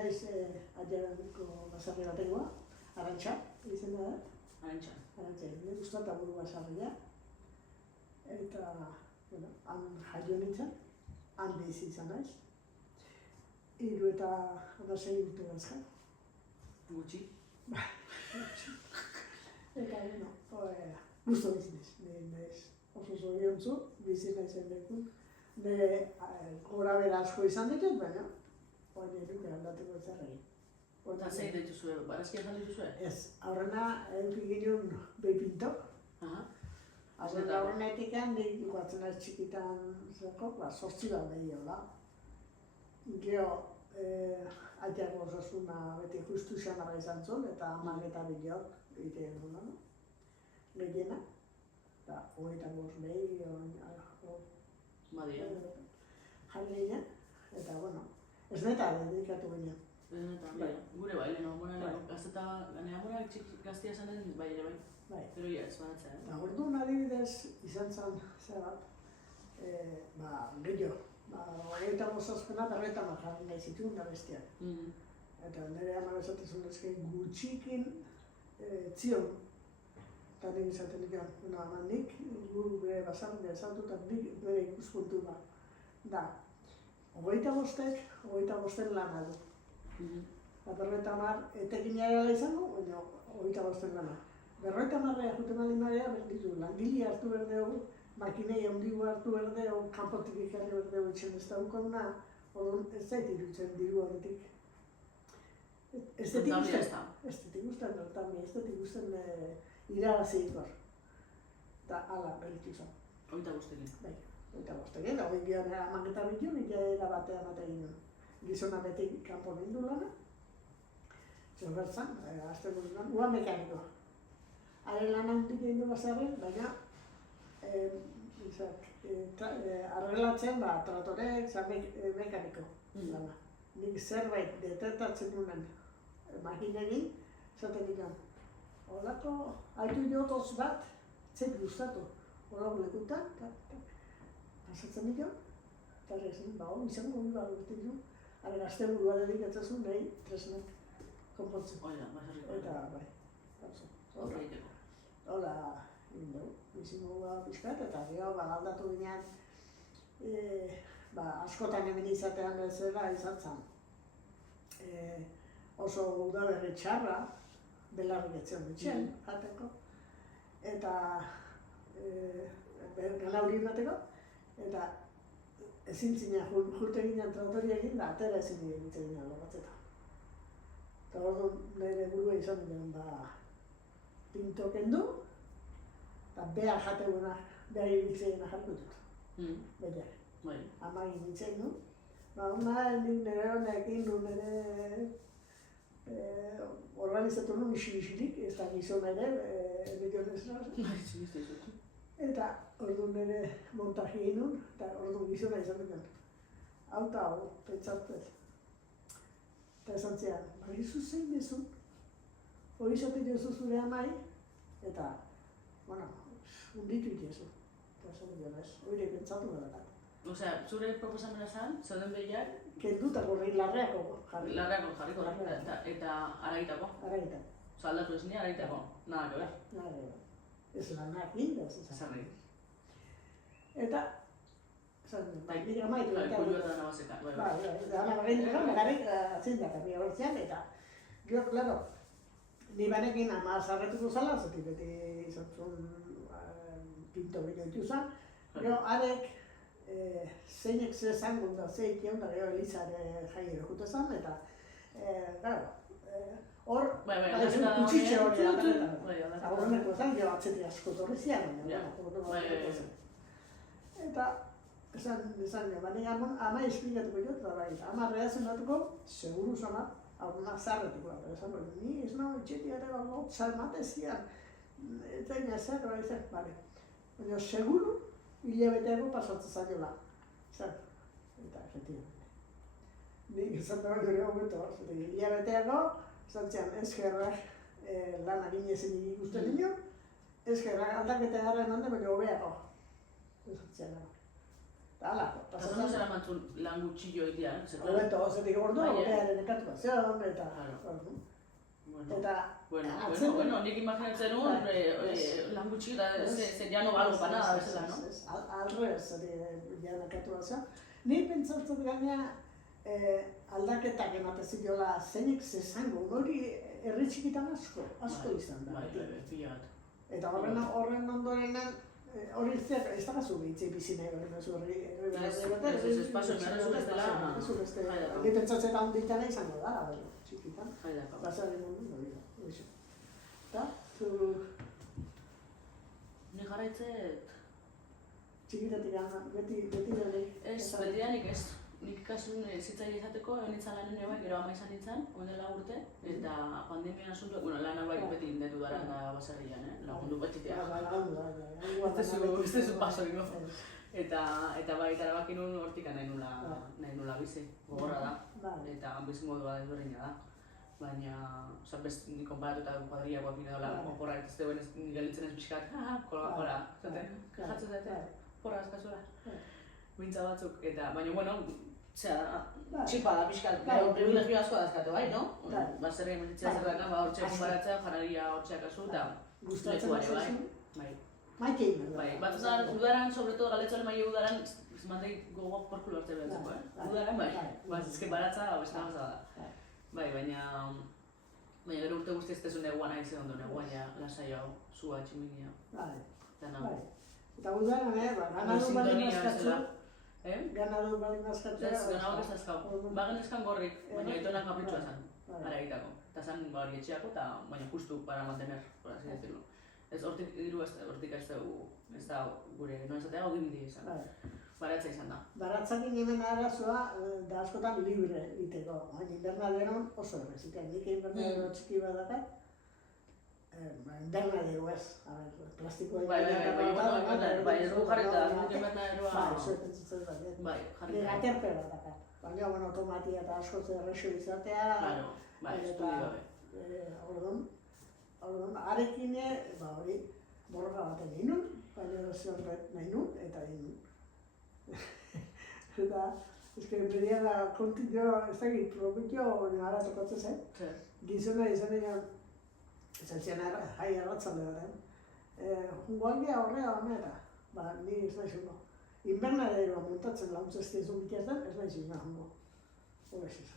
naiz Aiarako basarri batekoa, Arantxa, izena da. Arantxa. Arantxa, nire guztat aburu basarria. Eta, bueno, han jaio nintzen, han bizi izan naiz. 36 urte bazka. Gutxi. Eta, bueno, gusto bizi naiz. Oso zoriontsu, bizi naizen lekun. Gora bera asko izan ditut, baina, oin eduke aldateko ezer egin. Eta zein dituzue, barazkia jan dituzue? Ez, aurrena eduki ginen behipinto. Aurrenetik nik iguatzen ez txikitan zeko, 8 bat behiola. Gero, aiteako osasuna beti justu xamarra izan zuen, eta 10 eta bilok egiten duen, gehiena. Eta 25 behi, Badia. Jarri ginen, eta, bueno, ez neta dedikatu ginen. Ez neta, bai, gure bai, leheno, gazteta, ganea mora gaztia zanen, bai ere bai. Bai. Pero ja, ez badatzea, Eta orduan adibidez izan zen, zer bat, gehiago. 25 berretan jarri nahi zituen da bestiak. Eta nire ama esatezun ezken gutxikin zion. Eta nik izaten dikan, nik gure basarria esatu eta nik bere ikuspuntu da. 25 lana du. Eta 50 etekin ere izango, baina 25 lana. 50 juten alimarea berditu, langile hartu berdeu, makinei handigu hartu berdeu, kanpotik ikarri berdeu itxen ez daukaguna, orduan ez zait irutzen diru horretik. Estetik guzten irabazik hor. Eta ala, beritu izan. 25. Bai, 25. Hogei gioan amaketa bitu, nik erabatea egin nuen. Gizona beti kanpo nindu lana. Zer bertzan, azte guztan, ua mekaniko. Haren lan handik egin du bazarren, baina arreglatzen tratorek, mekaniko lana. Nik zerbait detektatzen nunen makinegin, esaten dikan. Horako, haitu jokoz bat, zait gustatu. Horako lekutan, pasatzen dikan, eta esan, izango hori bat urte ditu. Haren azte burua dedikatzen nahi tresnak konpontzen. Oida, basarriko. Eta, bai, Horreiteko. Hola, bizimogua pixkat, eta gero aldatu ginean, askotan hemen izatean bezala izan zen. Oso udaberri txarra, belarrik etzion ditxen, jateko, eta galauri emateko, eta ezin zinen jurte ginen tratoria egin, da atera ezin egiten ginen loratzeta. Eta orduan nire burua izan ginen, pinto kendu, eta behar jateguna, behar ibiltzegena jarko dut. Behiak. Amagin nintzen du. Nik nire honekin du nire organizatu nuen isilik, ez da gizon ere, emition ez eta orduan nire montaji egin nuen, eta orduan gizona izan dut. Hau eta hau, pentsatuz. Eta esan zean, barizu zein dezu, hori izaten jozu zure amai, eta, hunditu itezu. Eta esan dut ez, hori pentsatu gara. Osea, zure proposamena zen, zeuden behiak? Kenduta gorri larreako jarri. Larreako jarriko, eta araitako? Araitako. Osa, aldatu ez ni araitako, nada que ver. Nada que ver. Ez lanak inda, ez Esan nahi. Eta, esan dut, nik amaitu. Kulua eta nabazeka. Bagarrik atzindaka, mi hortzean, eta gero, klaro, ni banekin ama zarretuko zala, zetik beti izan zuen pinto bino ditu zan, gero, arek zeinek ze zango da, zeik egon da gero Elizare jaiero jute zan, eta, gara, hor, kutsitxe hori da, horreneko zan, gero atzeti asko torri zian, eta, esan jo, baina ama esplikatuko jo, eta bai, ama reazen batuko, seguru zona, aurrena zarretuko da, esan bai, ni ez nago etxetik ere bago, salmate zian, eta ina zer, bai zer, bale. Baina seguru, hilabeteago pasatzen zaiola, zer, eta efectivamente. Nik esan da gure momentu, hilabeteago, esan zian, ez gerrak lan agin ezin ikusten ino, ez gerrak aldaketa gara eman da, baina hobeago. Esan zian, Eta hala, Eta zono zera mantzun lan gutxillo egitea, Hobeto, zetik ordu, opearen ekatuazioan, eta... Bueno, nik imaginatzen nuen lan gutxi eta ze ya no valgo para nada bezala, no? Alrez, ja ekatuazioan. Ni pentsatzen gaina aldaketak ematen ziola zeinek zezango, hori herri txikitan asko izan da. Pila bat. Eta horren ondorenan, hori ez da gazu behitze bizi nahi hori nazu horri. Ez espazio meharezu ez dela. Ni pentsatzen da honditan izango da, txikitan. Haidako. Basaren mundu hori da. Eta, Ni jarraitzet... Txikitatik beti dene. Ez, betidanik ez. Nik kasun zitzaile izateko, egon nintzen lanen bai, gero ama izan nintzen, ondela urte, eta pandemia asuntu, bueno, lana bai beti indetu dara da baserrian, lagundu betitea. Ez dezu paso ingo. Eta bai, eta erabaki nuen hortika nahi nula bizi, gogorra da, eta bizimodua desberdina da. Baina, ni konparatuta kuadriakoak nire dola, porra ez zegoen galitzen ez pixkat, kola, kajatzen zaite, porra azkazuela. Bintza batzuk, eta, baina, bueno, txipa da pixkat, privilegio asko dazkatu bai, no? Baserri emetitzea zer daka, hortxe konparatzea, janaria hortxeak azu, eta lekuare bai. Maikein. Bai, batzutan, udaran, sobre todo, galetzoaren maile udaran, mandei gogok porkulo hartze behatzeko, Udaran, bai, ezke baratza, beste gaza da. Bai, baina gero urte guzti ez tezu neguan aize ondo, neguan ja lasai hau, zua, tximinia. Bai. Eta udaran, ganadu balin askatzu. Ganadu balin askatzu. Ez, ganadu ez azkau. Bagen eskan gorrik, baina aitonak kapritxua zen, ara egitako. Eta zen hori etxeako, baina justu para mantener, por así decirlo. Ez hortik diru hortik ez da gure, no ezatea hau dibidi izan. Baratza izan da. Baratzakin hemen arazoa da askotan libre iteko. Baina invernaderon oso errez. Nik invernadero txiki bat dakat. Invernadero ez. Plastikoa invernadero. Bai, ez du jarrita, nik invernaderoa... Bai, zuetan zitzen da. Bai, jarrita. Aterpe bat dakat. Baina, bueno, tomatia eta askoz errexo izatea. Claro, bai, estudi gabe. Orduan, arekin, hori, borroka bat egin nun, baina zerret nahi nun, eta egin nun. Eta, bedia da kontinio, ez dakit, propitio nara tokatzen zen. Gizona izan egin, izan zian jai arratzan beharen. Jungoaldia horrea honera, ni ez nahi zungo. Invernaderoa montatzen launtzezti ezun bitiazten, ez nahi zungo jungo. Horrez izan.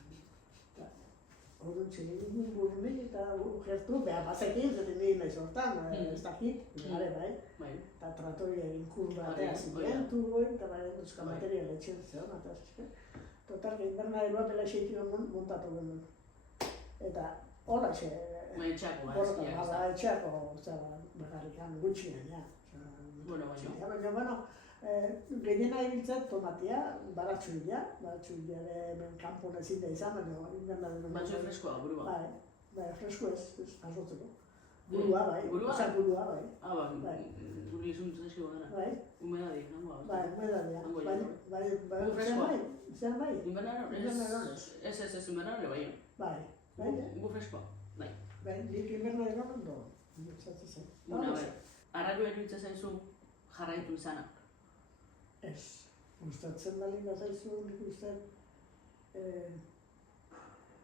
Orduan txegin burri eta gertu, behar bazekin, zaten nire nahi sortan, ez dakit, gare bai. Eta tratoria egin kurba atea ziren, tuboi, eta bai duzka material etxen zeon, eta zizke. Total, invernaderoa pela xeitio montatu genuen. Eta hola xe... Etxeako, eskiak ez da. Etxeako, bakarrikan gutxien, ja. Baina, gehiena ibiltzat tomatia, baratxuila ere hemen kanpon ezin da izan, baina invernaderoa... Batxue freskoa, burua. Bai, fresko ez, azotzeko. Burua, bai. Burua, bai. Bai, guri izun zaizkigu dara. Bai. Humedadi, hango hau. Bai, humedadi. Bai, freskoa. Zean bai? Invernaderoa ez, invernaderoa bai. Bai. Gu freskoa, bai. Bai, nik invernaderoa ondo. Zatzen zen. Bai. Arraro eruditzen zaizu jarraitu izana. Ez. Gustatzen bali bazaizu, nik uste...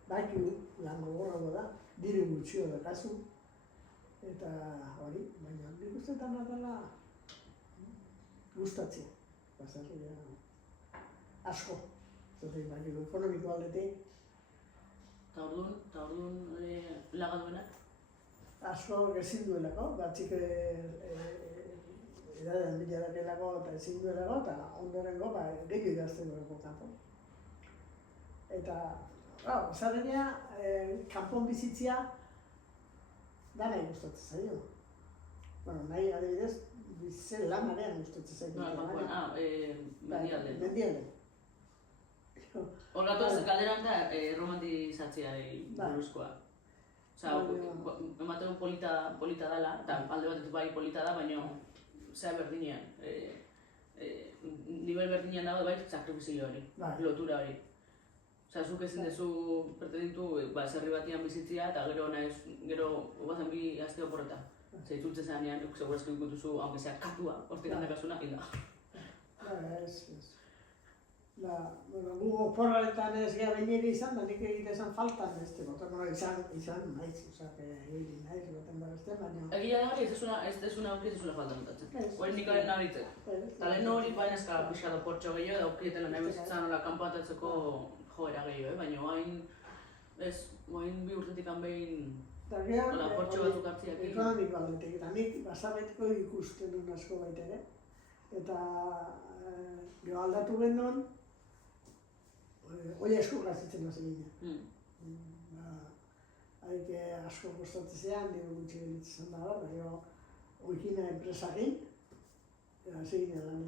Baikiu, lan gogorrago da, diru gutxio dakazu. Eta hori, baina nik uste dana dela gustatzea. Bazarria asko. Zaten baikiu, ekonomiko aldetik. Eta orduan laga duenak? Asko gezin duelako, batzik edadean bila dakelako eta ezin duelako, eta ondorengo gehiago idazten duelako kanpo. Eta, zarenia, kanpon bizitzia, da nahi gustatzen zaio. Bueno, nahi adibidez, bizitzen lan arean gustatzen zaio. Mendialde. Horgatoz, galderan da romantizatziari buruzkoa. Emateko polita dela, eta alde batetik bai polita da, baina zea berdinean. Nivel berdinean dago bai sakrifizio hori, lotura hori. Zuk ezin dezu pretenditu zerri batian bizitzia eta gero guazen bi azte oporreta. Itzultzen zenean, segurazko ikutuzu, aunque sea katua, hortik handakasuna, hilda. Ez. gu oporretan ez gara baineri izan, da nik egite esan faltan ez dut, izan naiz, egin naiz, baten da beste, baina... Egia da hori ez desuna aurki ez desuna falta notatzen. Hori nik hori nabitzen. Eta lehen hori baina ezka pixka da portxo gehiago, da aurkietela nahi bezitzen nola kanpoatatzeko joera gehiago, baina hain ez, hain bi urtetik behin portxo batzuk hartziak. Ekonomiko aldetik, eta nik basabetiko ikusten duen asko baita ere. Eta gero aldatu genuen, hori asko gazitzen hasi ginen. Haik asko kostatzen zean, diru gutxi gelitzen da, gero oikina enpresagin, hasi ginen lan.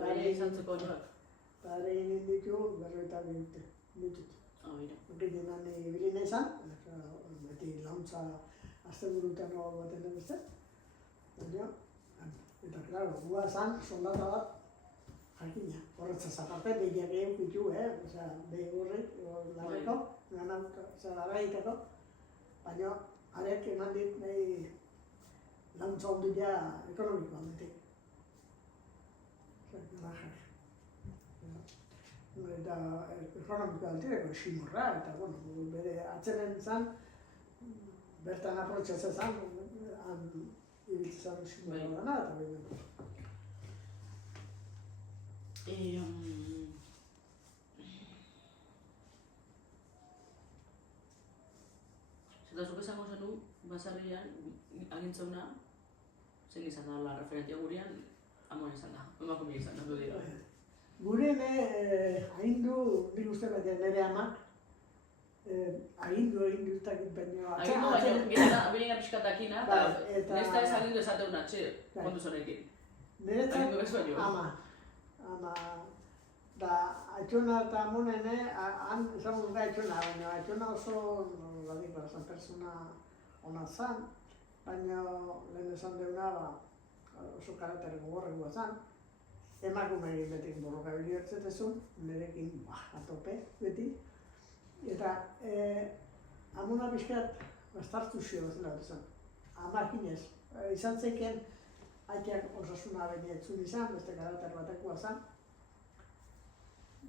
Baina izantzeko joak? Eta ere ginen ditu, 42 urte, ditut. Ginen lan ibili nahi zan, beti launtza asteburutan hor baten den beste. Eta, klaro, gua zan, soldata bat, jakina, horretzaz aparte, behiak egin pitu, behi horrek, larreko, larraiteko, baina arek eman dit nahi launtza ondila ekonomiko aldetik. Eta ekonomiko aldetik, simurra, eta, bere atzenen zan, bertan aprotxatzen zan, ibiltzen simurra dana, eta behin. Eta zuk esango zenu, basarrian, agintzauna, zen izan da, la referentia gurean, amoan izan da, emakumea izan da, du dira. Gure ahindu, nik uste bat nire amak, ahindu egin duztakit baino. Ahindu baino, biena pixkatakina, eta nesta ez ahindu ezateun atxe, kontu zonekin. Niretzat, ama, da atxona eta amonene, han ezagun da atxona, baina atxona oso, zan persona ona zan, baina lehen esan deuna, oso karakter gogorrekoa zan, emakume egin beti borroka biliotzetezun, nirekin atope beti, eta amona pixkat bastartu zio zela dut zen, amakinez, izan zeiken aiteak osasuna benietzun izan, beste karakter batekoa zan,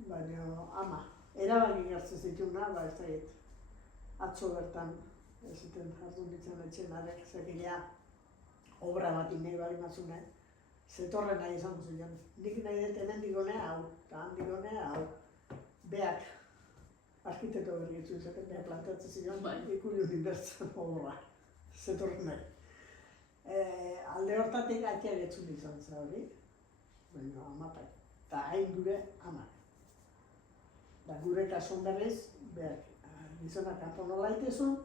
baina ama, erabaki gartzen zituna, ez da egit, atzo bertan, ez zuten jardun ditzen etxen arek, zekilea obra bat nahi bali matzune, zetorren nahi izan ziren. Nik nahi dut hemendik honea hau, eta handik honea hau, beak arkitekto berri itzuen zeten, beak plantatzen ziren, ikuli unibertsan obra, zetorren nahi. Alde hortatik atxeak etzun izan za hori, baina amapai, eta hain gure amak. Da gure kasun berriz, beak gizonak kanpo nola itezun,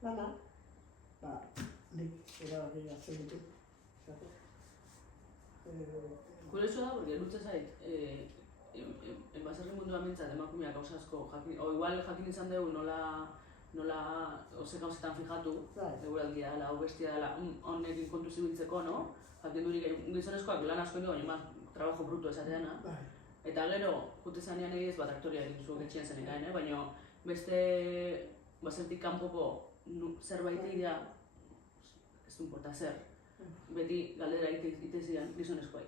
lana, nik erabaki gartzen ditu. Kurioso da, porque lutzen zait, basarri munduan bintzat emakumeak gauza asko, o igual jakin izan dugu nola ose gauzetan fijatu, eguraldia dela, hau bestia dela, honekin kontu zibiltzeko, no? Jakin durik gizonezkoak lan asko ino, baina trabajo bruto esateana. Eta gero, jute zanean egiz bat aktoria egin zuek etxean zen egain, baina beste basertik kanpoko zerbait egitea, ez du importa zer, beti galdera egite zidan gizonezkoai.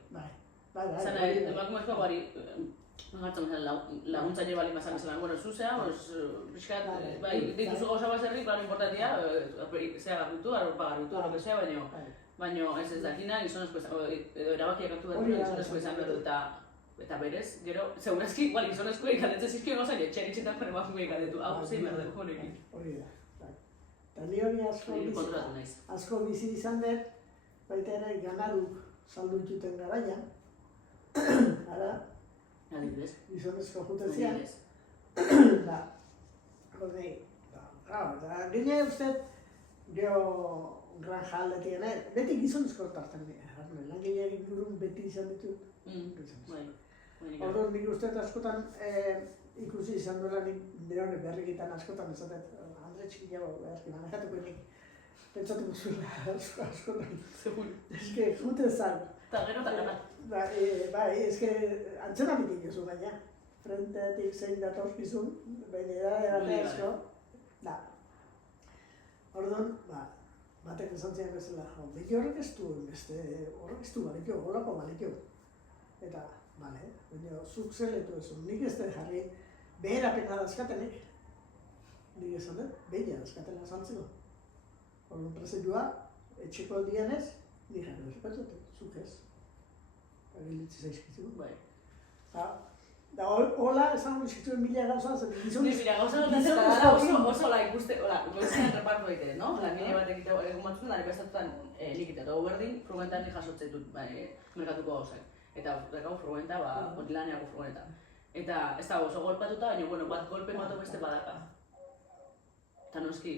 Zana, emakumezkoa bari, Gartzen laguntza nire bali mazan izan, bueno, zuzea, pixkat, dituzu gauza baserri, klaro importantia, zea garbitu, arropa garbitu, lo que sea, baina ez dakina, gizonezko izan, edo erabakiak hartu behar gizonezko izan behar du, eta berez, gero, segurazki, gizonezko ikadetzen zizkio gauzan, etxean itxetan pare emakume ikadetu, hau zein behar dugu honekin. Hori da, eta ni hori asko bizi izan dut, baita ere ganaduk saldu dituten garaian, ara, gizonezko juten zian, da, gine uste, geho granja aldetik, beti gizonezko tartzen dira, langileak ingurun beti izan ditut, orduan nik uste askotan ikusi izan duela nire honek berrikitan askotan esatet, Andre txikiago, eski manejatuko nik, pentsatu guzula askotan, eski juten zan. Eta gero eta gara. Bai, eske antzena bitik jozu baina, frentetik zein datorkizun, baina edade bat asko, da. Orduan, batek esan zian bezala, beti horrek ez du, horrek ez du balikio, holako balikio. Eta, Bale, baina zuk zeletu ez, nik ez dut jarri beherapena dazkatenik. Nik esan dut, behia dazkatela saltzeko. Horren prozedua, etxeko dienez, nik jarri dazkatzete, zuk ez. Agilitzi zaizkizu. Bai. Da hola, esan guztituen mila gauza, zen gizonez... Mila gauza dut oso la ikuste, goizean reparto egite, no? Langile bat egite egun batzutan, ari bestatutan likite, eta berdin, frugentan ni jasotzen dut merkatuko gauzak. Eta dekau frugenta, kotilaneako frugenta. Eta ez da oso golpatuta, baina bueno, bat golpe mato beste badaka. Eta noski,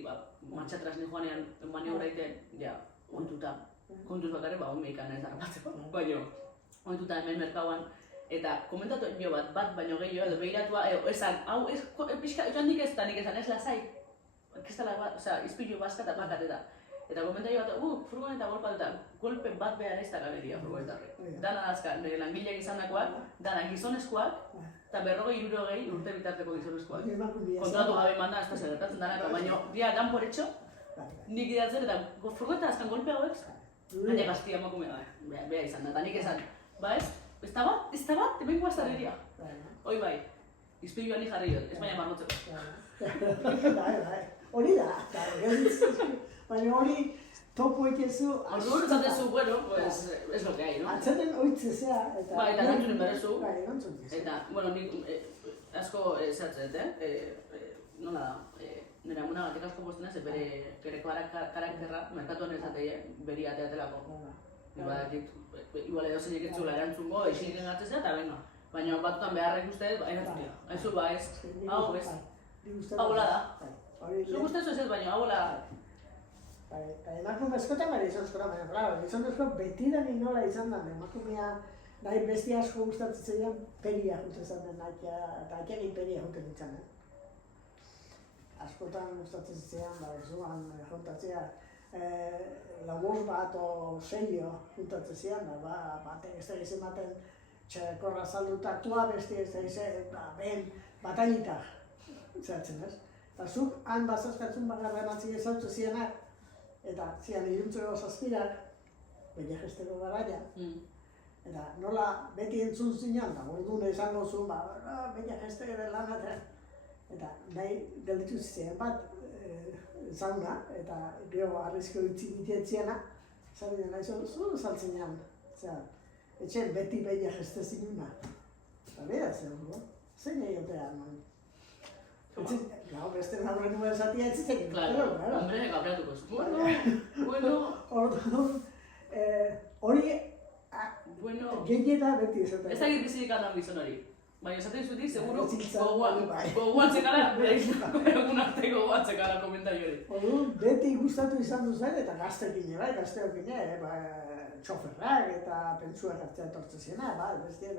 martxatraz ni joanean maniobra egiten, ja, ontuta. Kontuz bakarrik, onmeikan ez harrapatzeko. Baina, ontuta hemen merkauan, eta komentatu jo bat baino gehiago, edo behiratua, esan, hau, pixka, nik ez lasai. Kristala bat, izpilu bazka eta bakat eta. Eta komentatu bat, furgoneta golpatuta, golpe bat behar ez da gaberia furgonetarri. Dana dazka, nire langileak izandakoak, dana gizonezkoak, eta 40-60 urte bitarteko gizonezkoak. Kontratu gabe manda, ez da zertatzen dana, baina, dia, dan por hecho, nik idatzen, eta furgoneta azkan golpe hauek, baina gaztia emakumea da, beha izan da, eta nik esan, ba ez? Ez da bat, hemen guaztareria. Hoi bai, izpiluan ni jarri dut, ez baina marmotzeko. Bai, hori da, baina hori topo ekezu... Orduan zatezu, bueno, pues, es lo que hay, no? Atzaten oitzezea, eta... Ba, eta erantzunen berezu. Bai, erantzunen. Eta, bueno, nik asko zehatzet, nola da, nire amunagatik asko posten ez, bere karakterra, merkatuan ez atei, beri ateatelako. Igual edo zeinek ez zula erantzungo, eixik engatzezea eta benga. Baina batutan beharrek ustez, erantzutia. Aizu ba ez, hau ez, hau hola da. Zuk ustez ez ez, baina hau hola da. Eta emakume askotan bera izanzkora, baina, claro, izanzko beti da ni nola izan da, emakumea nahi besti asko gustatzen zeian peria jute zan den, eta akeagin peria jute nintzen. Askotan gustatzen zeian, zuan juntatzea, labur bat o seio juntatzen zian, batek ez da izan baten txekorra salduta aktua, besti ez da izan, batailita zeratzen ez. Eta zuk han bazazkatzun bagarra ematzik ezautu zianak, eta zian iruntzeko zazpirak, bella gesteko garaia, eta nola beti entzun zinean, da gordune izango zuen, bella gesteko den lan, eta nahi gelditu ziren bat, zauna, eta gero arrizko utzi ditetziena, zaten nahi zuen saltzen jan. Etxen beti behia jeste zinuna. Eta bera zer dugu, zein egotea arman. Gau, beste nabren nuen zatia ez zitzen. Claro, hombre, gabriatuko zu. Bueno. Hori, gehieta beti ez. Ez da gibizidik aldan bizon hori. Baina esaten zutik, seguro, gogoan txekala, egun arte gogoan txekala komentari hori. Orduan, beti gustatu izan duzen, eta gaztekin bai, gazteokin txoferrak eta pentsuak hartzea etortzen ziena, bestia.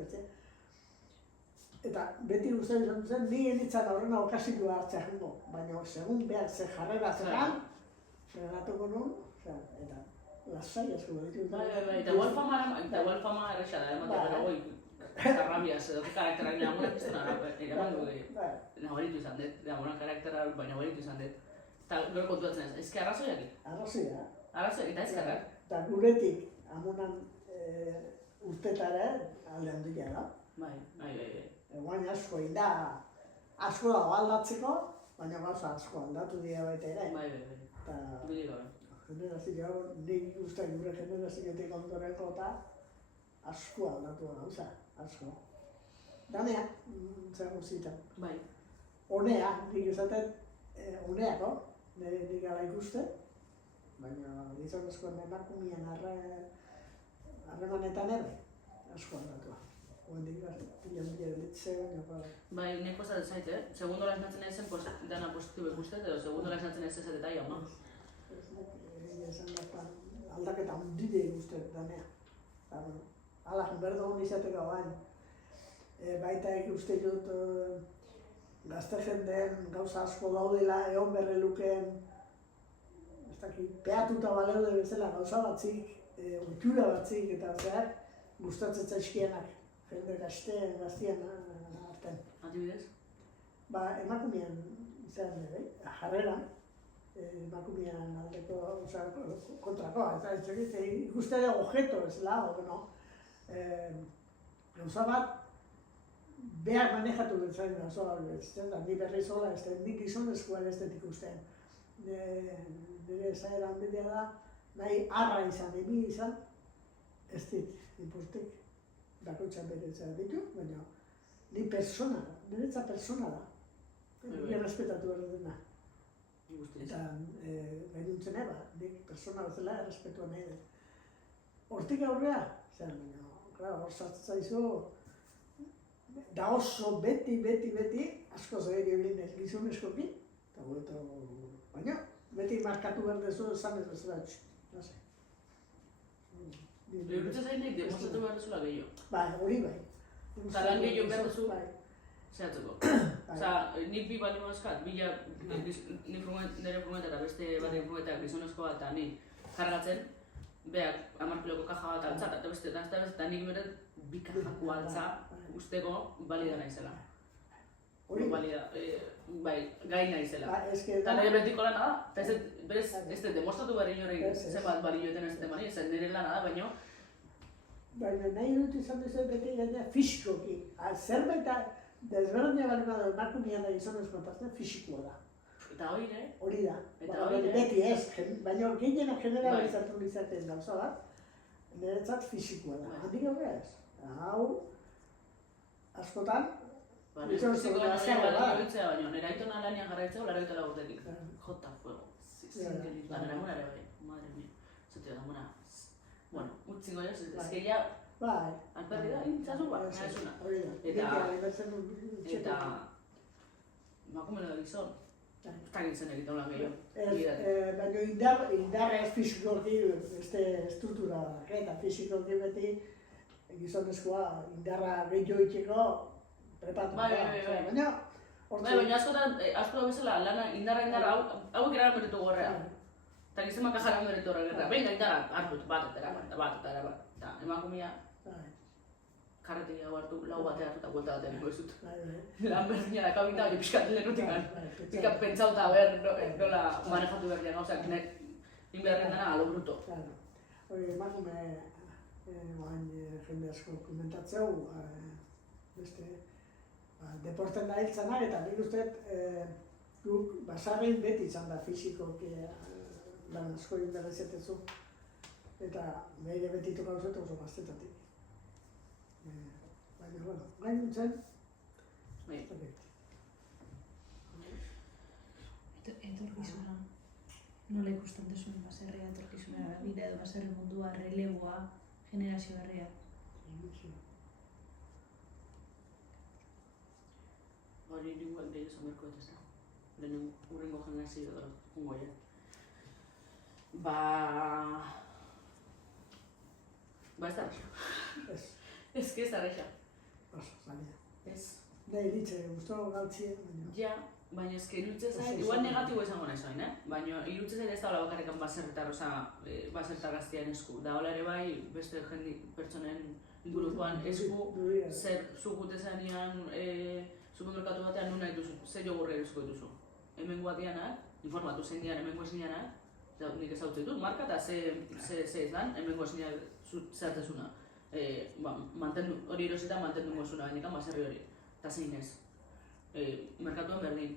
Eta beti gustatu izan duzen, ni enitzan horrena okasikua hartzea jungo, baina segun behar ze jarrera zeran, frenatuko nun, eta lasai asko baditu. Bai, eta igual fama errexada, emateko goi. Zarrabiaz edo karakterak nagoenak izan eraman dugu. Nabaritu izan dut, karakterak nabaritu izan dut. Eta gero kontuatzen ez, ezke arrazoiak? Arrazoia. Arrazoiak eta ezkerrak? Eta guretik, amunan urtetara alde handia da. Bai. Guain asko inda, asko dago aldatzeko, baina gauza asko aldatu dira baita ere. Bai. Eta... Bili gabe. Generazio, nik uste gure generazioetik ondoreko eta asko aldatu da gauza. Asko. Danea, zer guztietan. Bai. Honea, nik esaten, honeako, nik gala ikuste, baina gizonezkoen emakumien harremanetan ere, asko aldatu da. Oendik pila ditze, baina... Bai, neko zaite, segundo la esnatzen ezen, dana positibo ikuste, edo segundo la esnatzen ez ezetai ama. Aldaketa hundide ikuste danea. Hala, berdo hon izateko bain. Baita uste dut gazte jendeen gauza asko daudela, egon berre lukeen, ez dakit, peatuta baleude bezala gauza batzik, ohitura batzik eta zeak gustatzen zaizkienak, jende gaztien artean. Adibidez? Emakumean izan ere, jarreran, emakumean aldeko, kontrakoa, ez da, ikuste da objeto ez la, o no? gauza bat, behar manejatu betzain da, zola betzen da, ni berriz hola ez da, nik gizonezkoa ez dut ikusten. Nire esaeran bidea da, nahi arra izan, emi izan, ez dit, ipustik, bakoitzak bere zera ditu, baina ni persona da, niretza persona da. Ni errespetatu behar dena. Eta gainuntzen eba, nik persona bezala errespetua nahi dut. Hortik aurrea, zer, baina, hor sartzen zaizu, da oso beti, askoz egin gizonezkoki, eta gueto, baina, beti markatu behar dezu esan ez bezala txu, Iruditzen zainek demostratu behar duzula gehiago. Bai, hori bai. Eta lan gehiago behar duzu zehatzeko. Osa, nik bi bali mazkat, nire furgoneta eta beste bati furgoneta gizonezkoa eta ni kargatzen, behar 10 kiloko kaja bat altzat, eta beste eta nik beret bi kajako altza usteko balida naizela. Hori balida, bai, gai naizela. Eta nire betiko lana da, eta ez demostratu behar inorein zenbat balioetan ez demani, ez nire lana da, baina baina nahi dut izan duzu beti gaina fisikoki. Zerbait desberdina bali bada emakumean da gizonezko partena fisikoa da. Eta hori, Hori da. Eta Beti ez, baina gehiena generalizatu izaten gauza bat, niretzat fisikoa da. Handik aurrea ez. Hau, askotan, fisikoa nagoitzea baino, nire aitona lanian jarraitzea, 84 urtetik. Jota fuego. Zingelit, nire amuna ere bai, madre mia. Zatea da muna. Bueno, utzingo joz, ez que ya alperri da, intzazu ba, nahi eta emakume da gizon, ez da gintzen egiten lan gehiago. Baina indarra ez fisikoki, beste estruktura da, eta fisikoki beti gizonezkoa indarra gehiago itxeko prepatu da. Baina askotan, asko da bezala, lana indarra, hauek eraman beretu gorrea. Eta gizema kajaran beretu horregerra, behin gaitara hartut, bat eta eta emakumea karretik hartu, lau batea hartu eta guelta batean eko izut. Lan berdina da kabinta, hori pixkat lehenutikan. Pixkat pentsauta ber, nola manejatu behar dian gauzak, inberren dena alo bruto. Hori emakume, jende asko komentatzeu, beste, deporten da hiltzanak, eta nik uste guk basarrein beti izan da fisikoki lan asko inberrezetezu. Eta nire beti toka uzet oso gaztetatik. Baina, bueno, gain nintzen. Etorkizuna, nola ikusten duzuen baserria etorkizuna, bira edo baserri mundua, releboa, generazio berria? Hori ninguak gehi esan berko ez da. Lehen urrengo generazio edo jungo ja. Ez da reixa. Ez que ez da reixa. Ez. Nahi ditze, guztu galtzien, baina. Ja, baina ez que iruditzen zait, igual negatibo izango nahi zoin, baina iruditzen zait ez da hola bakarrekan baserritar, oza, baserritar gaztian esku. Da hola ere bai, beste jendi pertsonen ingurukoan esku, zer zukute zanean, supermerkatu batean nun nahi duzu, zer jogurre eruzuko dituzu. Hemen guatianak, informatu zein dian hemengo ezin dianak, nik ezautzen dut, marka eta ze ez dan, hemengo ezin dian zertezuna. Hori erosita mantendu gozuna, baina baserri hori, eta zein ez. Merkatuan berdin,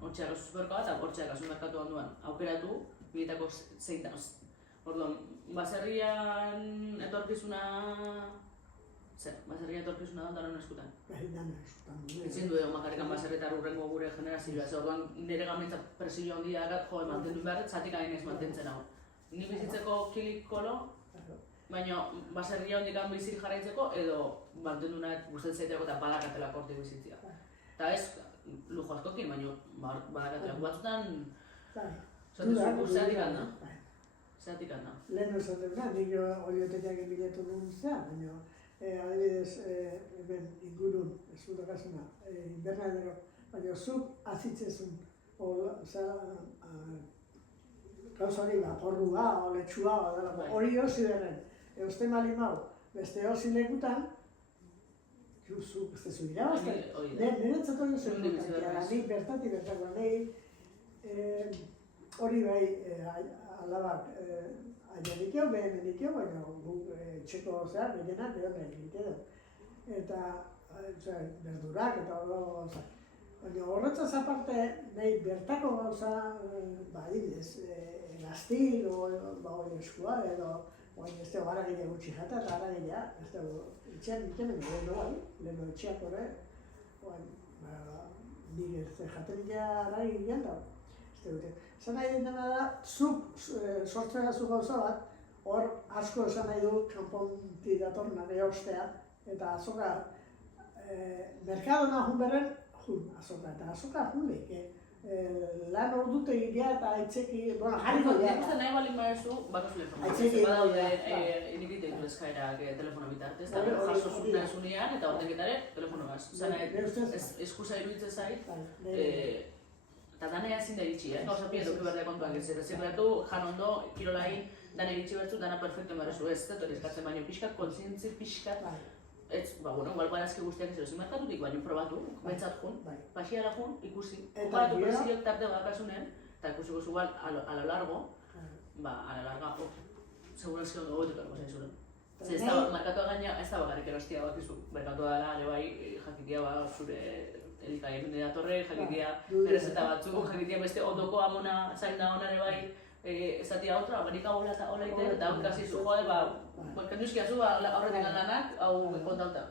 hortxeak supermerkatu bat, eta hortxeak supermerkatuan duan aukeratu, bietako zein da. Orduan, baserrian etorkizuna... Zer, baserrian etorkizuna da danon eskutan. Ezin du egon bakarrikan baserritar urrengo gure generazioa, ze orduan nire gamentza presioa handia agat, mantendu behar, zatik hain ez mantentzen hau. Ni bizitzeko kilik kolo, baina baserria hondikan bizik jarraitzeko, edo mantendu nahi guztetzen zaiteako eta badakatelako hortik bizitzia. Eta ez, lujo askokin, baina badakatelako batzutan, zeatik handa. Zeatik handa. Lehen esan dut, nik hori oteteak biletu nuen zean, baina adibidez, hemen ingurun, ez dut okasuna, invernadero, baina zuk azitzezun, gauza hori, porrua, letxua, hori hozi berren, eusten bali mau, beste hozi lekutan, zuk, ez zu irabazten, niretzat hori zen nik bertatik bertako, hori bai alabak, aianikio, behemenikio, baina guk txeko zean, gehienak edo behemenik edo. eta berdurak eta horrela gauzak. Baina horretzaz aparte, nahi bertako gauza, adibidez, gaztil, hori eskua, edo ez dugu haragile gutxi jata, eta haragilea, ez dugu itxean ditenen, leheno etxeak horre, nire jatenilea haragilean da, ez dugu. Esan nahi dena da, zuk sortzea zu gauza bat, hor asko esan nahi du kanponti datorna ostea, eta azoka, merkadona jun berren, azoka, eta azoka jundik, lan ordute egitea eta aitzeki, jarriko dira. Nik uste nahi balin badezu, bakazu telefono. Badaude, nik ditu eskaerak telefono bitartez, eta jaso zunean eta ordenketare telefonogaz. Zena, eskusa iruditzen zait, eta danea ezin da iritsi, gauza pia duke berdea kontuak ez. Eta zirreatu, jan ondo, kirolain, dana iritsi bertzu, dana perfecto emarezu ez, eta eskatzen baino pixkat, kontzientzi pixkat, ez, igual barazki guztiak ez erozin merkatutik, baino probatu, bentsat jun, pasiara jun, ikusi. Komparatu preziok tarte bakasunen, eta ikusiko zugal, a lo largo, segurazki ondo gogoetuk erko zaizure. Zer, merkatua gaina, ez da bakarrik erostia bakizu, merkatua dela, ere bai, jakitia zure elikaien datorre, jakitia errezeta batzuk, jakitia beste ondoko amona, zain da onare bai, ezatia otra, amerika hola eta hola ite, eta hau kasi zu jode, kenduzkia zu horretik lanak, hau kontauta.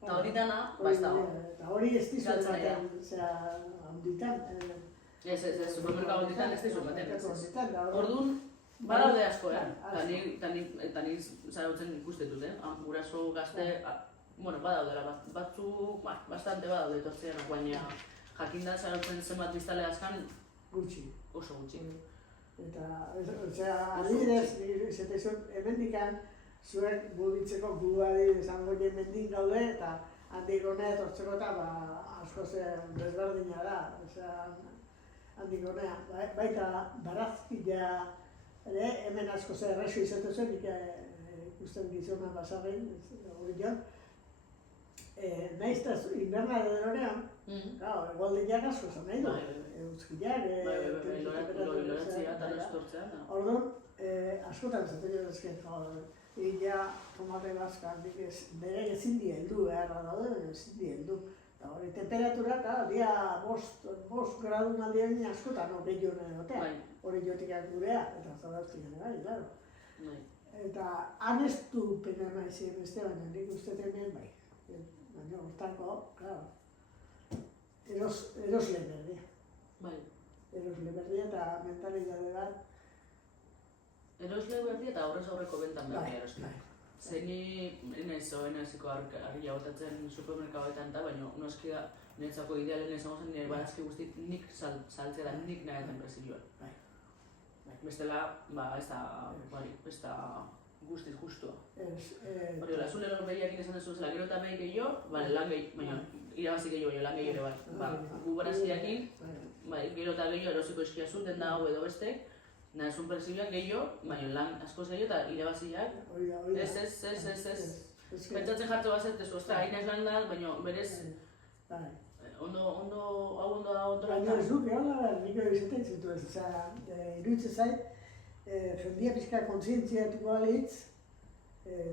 Eta hori dana, ez dago. Eta hori ez dizu batean, handitan. Ez, supermerkatu handitan ez dizu batean. Orduan, badaude asko, eta ni zarautzen ikustetut, guraso gazte, badaudela, bastante badaude etortzean, baina jakinda zarautzen zenbat biztale azkan, oso gutxi. Eta, adibidez, hemendikan, zuek buditzeko guari esango mendin gaude, eta handik honea etortzeko eta asko desberdina da. Handik honea, baita barazkila ere, hemen asko errexo izaten zuen, ikusten gizona basarrein, hori joan. Nahiz eta inberna edorean, egualdiak asko esan nahi du, euskilak, orduan, askotan zaten jo dezken, illa, tomate bazka, bere ezin di heldu beharra daude, ezin di heldu. Eta hori, temperaturak, dia 5 gradu maldian askotan, gehiago egotea, hori jotikak gurea, eta zaudaztik bai, claro. Eta han ez du pena naizien beste, baina nik uste hemen bai. Baina hortako, claro, erosle berdia. Erosle berdia eta mentalidade bat. Erosle berdia eta aurrez aurreko bentan berdia erosle. Zeini, eneziko argia botatzen supermerkadoetan eta, baina noski da, niretzako idealen izango zen nire barazki guztit nik saltzea da, nik nahi den Brasilioan. Bestela, ez da guztiz justua. Hori, zule lor behiak izan dezu zela, gero eta nahi gehiago, lan gehiago, baina irabazi gehiago, lan gehiago ere bai. Gu barazkiakin, gero eta gehiago erosiko eskia zuten da hau edo bestek, nahizun Brasilioan gehiago, baina lan askoz gehiago eta irabaziak. Ez. Pentsatzen jartzo bazet, ez, ostra, hain ez lan da, baina berez, ondo da, baina ez duk, nik izaten zitu ez, iruditzen zait, jendia pixka kontzientziatuko alitz,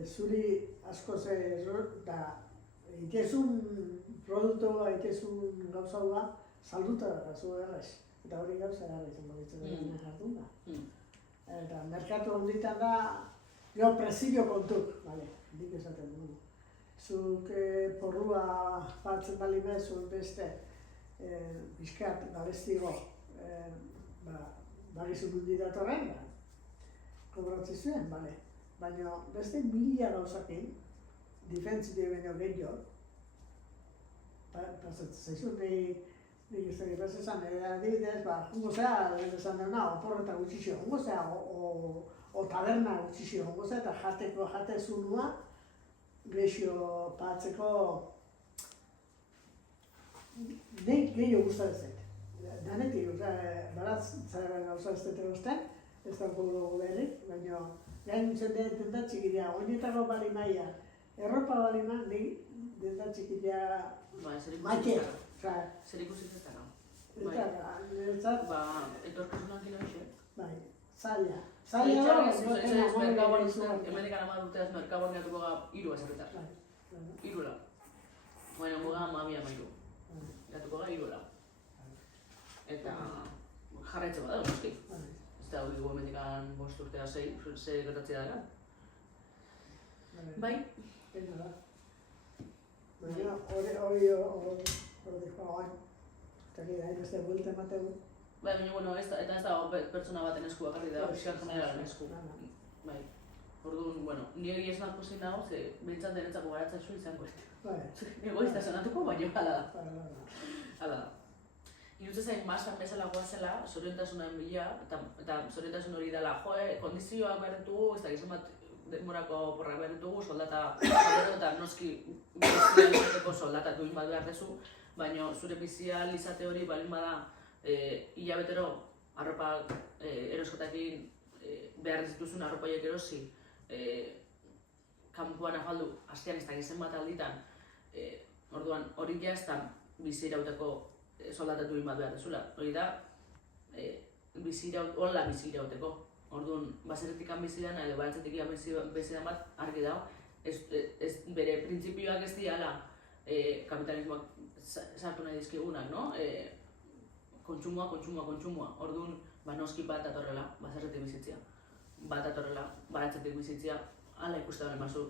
zuri asko da itezun produktua, itezun gauza hua, salduta da zu errez. Eta hori gauza gara izan baditzen dena jardun da. Eta merkatu honditan da, jo prezio kontuk, dik esaten dugu. Zuk porrua batzen bali bezu beste bizkat balestigo bagizu mundi datorren, kobratzi zuen, baina beste 1000 gauzakin, difentzio baino gehiago, pasatzen zaizu, nik ez dut esan, adibidez, jungo zea, esan dena, oporreta gutxixio, jungo zea, o taberna gutxixio, jungo zea, eta jatezunua, grexio patzeko, nik gehiago gustatzen zait. Danetik, baraz zara gauza ez dut erosten, ez dago berrik, baina gain nintzen den tentatxikidea, oinetako bali maia, erropa bali maia, nik tentatxikidea maite. Zer ikusiz ez dago. Niretzat, etorkizunak gino ise. zaila. Zaila da, hemendik anamar urteaz merkaboan gatuko 3 ezerretar. Hiru lau. Baina muga 12-13. Gatuko gara 3 lau. Eta jarraitze bada, noski. Ez da hori gometikan 5 urtea 6 gertatzea dara. Bai? Baina da. Baina hori joan. Eta gira, beste buelta emategu. Bai, baina, bueno, eta ez da pertsona baten esku bakarrik da, pixkat generalen esku. Bai. Orduan, bueno, ni hori ez nahi pozin dago, ze behintzat denetzako garatzen zu izango ez. Egoizta sonatuko, baina hala da. Hala da. Irutzen zain masan bezala goazela, zoriontasunan bila, eta zoriontasun hori dela, kondizioak behar ditugu, ez da gizon bat denborako porrak behar ditugu, soldata eta noski bizial izateko soldata duin bat behar dezu, baina zure bizial izate hori balin bada hilabetero arropa eroskotakin behar dituzun arropaiek erosi, kanpoan afaldu, astean ez da gizen bat alditan, orduan hori jaztan bizi irauteko soldatatu bat behar dezula. Hori da, hola bizi irauteko. Orduan, baserretikan bizi dana edo baratzetikan bizi dan bat argi dago. Bere printzipioak ez diala kapitalismoak sartu nahi dizkigunak, no? Kontsumoa. Orduan, noski bat atorrela baserretik bizitzea. Bat atorrela baratzetik bizitzea. Hala ikuste balen bazu,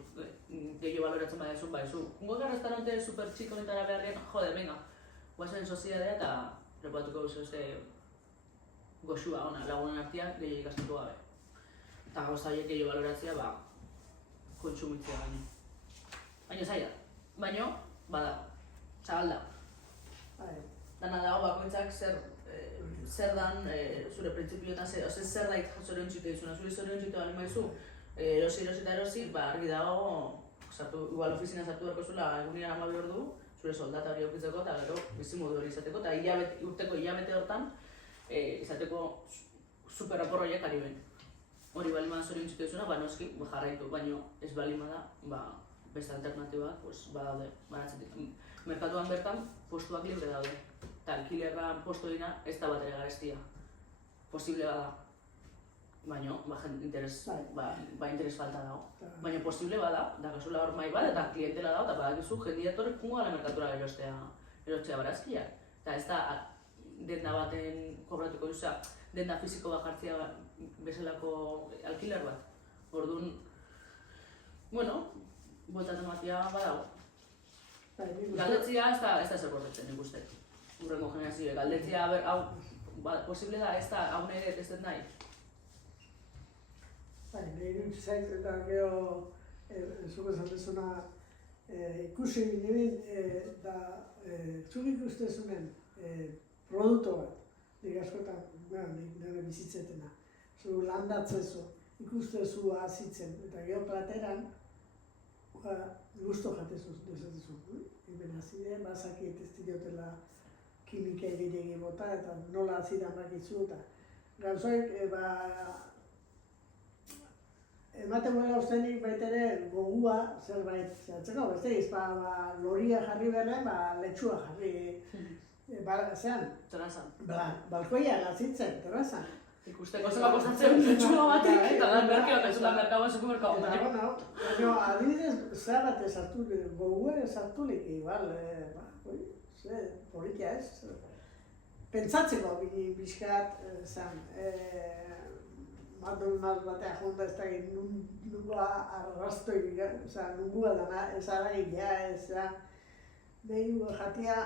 gehiago baloratzen badezu, baizu. Ungo restaurante super txiko honetara beharrean, jode, venga. Guazen soziadea eta repatuko duzu goxua ona, lagunen artean gehiago ikastuko gabe. Eta gauza horiek gehiago baloratzea, kontsumitzea baino. Baina zaila, baina badago, zabal dago. Dana dago bakoitzak zer dan zure printzipioetan, zer daik zoriontxite dizuna, zure zoriontxite bali maizu, erosi, argi dago, igual ofizina sartu beharko zuela egunean 12 ordu, zure soldata hori aukitzeko eta gero bizimodu hori izateko, eta urteko hilabete hortan izateko superaporro horiek ari ben. Hori balin bada zoriontxite dizuna, noski jarraitu, baina ez balin bada, beste alternatibak badaude, baratzetik. Merkatuan bertan postuak libre daude, eta alkilerran postu dina ez da bat ere garestia. Posible bada, baina interes falta dago. Baina posible bada, da kasula hor mai bat, eta klientela dago, eta badakizu jendia etorrek jungo gala merkatura erostea barazkiak. Eta ez da denda baten kobratuko duzea, denda fiziko bat jartzea bezalako alkiler bat. Orduan, bueno, bueltat ematia badago. Galdetzia ez da zer borretzen nik uste. Urrengo generazioa, galdetzia, hau, posible da, ez da, hau nahi ez dut nahi. Nahi dut zait eta gero, zuko esan dezuna, ikusi nibin, da zuk ikustezunen produktu bat, nik askotan, nire bizitzetena, zu landatzezu, ikustezu azitzen, eta gero plateran, gusto jatezu dezatezu. Eben azide, bazakiet ez diotela kimika egilegi bota eta nola azidan bakizu eta gauzoek, ematen guela ustenik baitere gogua zerbait zehatzeko, bestegiz, loria jarri berren, letxua jarri, zean? Terrazan. Balkoia gazitzen, terrazan. Ikusteko zela posatzen letxua batik, eta da merkeak, ez da merkagoa supermerkao batik. Eta, bueno, adibidez, zer bat esartu, gogue esartu liki, polikia ez. Pentsatzeko bizkat, McDonald's batean junta ez da nungoa arrastoi, nungoa dana, ez aragila, ez da, behi jatia,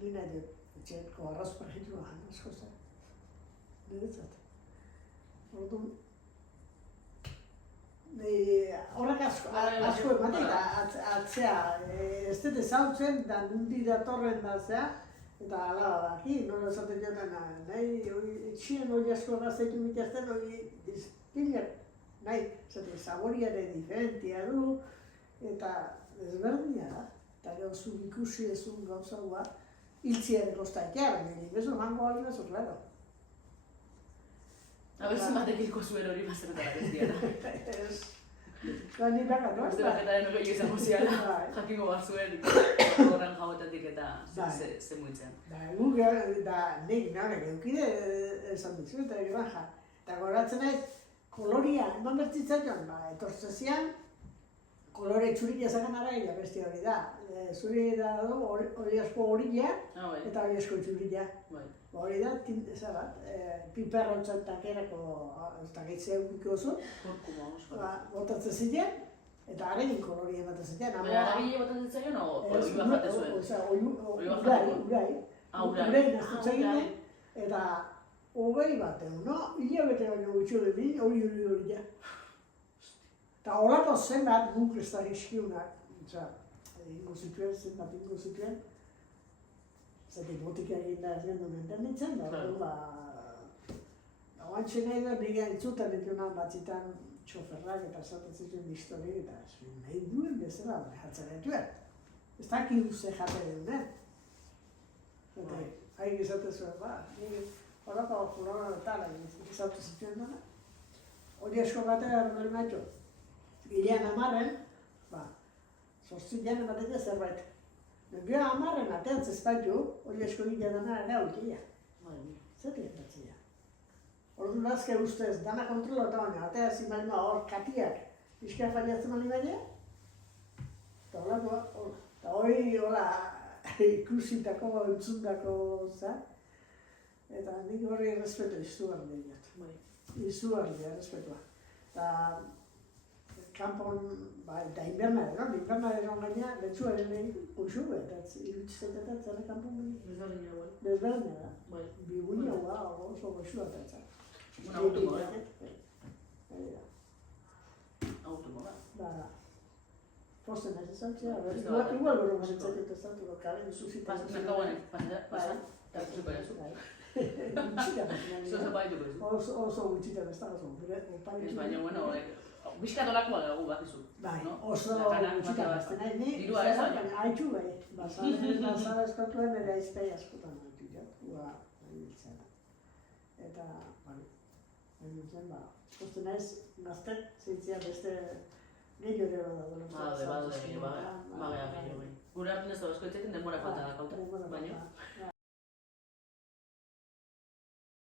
nina dut, etxeko arrazpa jitua jan, asko zen. Niretzat. Orduan, horrek asko ematen da, atzea, ez dut ezautzen, da nundi datorren da zea, eta ala badaki, nola esaten joten, nahi, etxien hori asko gazteitu mitazten, hori dizkinak, nahi, esaten, saboriare diferentia du, eta ezberdina da, eta gero zu ikusi ezun gauza hua, hiltziare kostaitea, baina bezu mango hori bezu, claro. Abertzen batek hilko zuen hori bazerretara ez diana. Ez. Ni baga, no? Uste baketaren hori izango ziala, jakingo bat zuen horren jauetatik eta ze muitzen. Guk, nik nore geukide esan dizu eta granja. Eta goratzen naiz, koloria, eman bertzitzaion, etortzezian, kolore txurila zagan araia beste hori da. Zuri da du, hori asko horila eta hori asko txurila. Hori da, tinta bat, piperrotzen takerako, ez da gehitzea eukiko oso. Botatzen ziren, eta aregin kolori ematen ziren. Aragile botatzen ziren, oi bat jate zuen? Urai naztutza ginen, eta hogei batean, no? Hilabete baino gutxo dut, hori ja. Eta horako zenbat guk ez da gizkiunak, ingo zituen, zati botika egin da ez gendu menternitzen, oantxe nahi da biga entzuten ditunan batzitan txoferrak eta esaten zituen historiak eta nahi duen bezala jatzen dituen. Ez daki uze jate den, Eta hain izaten zuen, horako jurora eta izatu zituen dena. Hori asko batea erreli maitxo. Gilean amaren, zortzi jane batetik zerbait. Gero amarren atean zezpaitu, hori asko gilean dena ere hautia. Zertik entzia. Ordu nazke ustez, dana kontrolota baina, atea zimalima hor katiak pixka faliatzen mali baina. Eta hori ikusitako, entzundako eta nik horri respeto izugarri dut. Izugarri respetua. Eta kanpon, eta inbernare, inbernare gaina, letzua ere lehin uxu, eta irutxetetan zara kanpon behin. Desberdina da. Bigunia oso goxua eta Automo, Automo da. Posten ez ezantzia, igual gero gazetzak eta zatu lokalen zuzita. Merkagoan, pasa, eta zuko erazu. Oso gutxitan ez da, ez baina, bueno, bizkat olakoa dugu bakizu. Oso gutxitan ez da, dirua ez baina. Haitxu bai, bazara eskatuen ere aizpei askotan haitu jat, eta, nintzen, posten ez, gaztek, zintzia beste gehiago ere bada. Gure hartu ez da, basko ditzekin denbora falta da kauta.